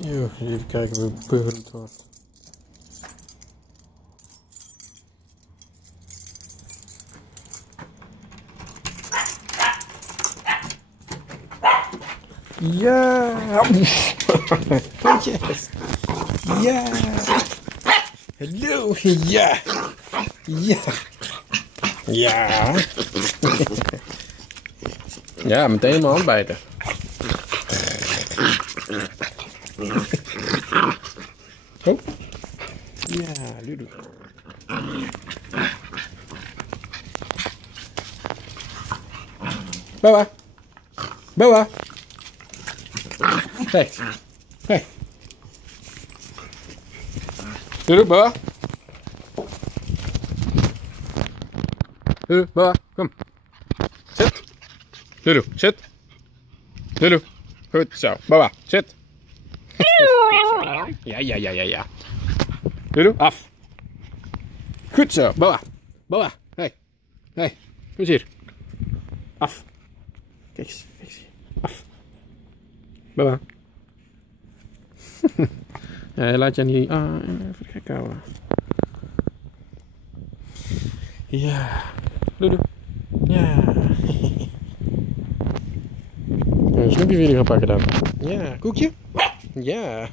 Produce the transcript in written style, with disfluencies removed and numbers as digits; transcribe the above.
Yo, even kijken hoe het begroet wordt. Ja! Yes. Ja! Hallo! Ja! Ja! Ja! Ja, meteen in mijn hand bijten. Oh! Ja, Ludo. Baba! Baba! Hey! Hey! Ludo, Baba! Ludo, Baba, kom! Zit! Ludo, zit! Ludo! Goed zo, Baba, zit! Ja. Ludo, af! Goed zo, Baba! Baba, hey! Hey, kom eens hier! Af! Kijk eens, af! Baba! Ja, laat je niet even gek houden. Ja, Ludo. Ja. Een snoepje weer gaan pakken dan. Ja, koekje? Ja.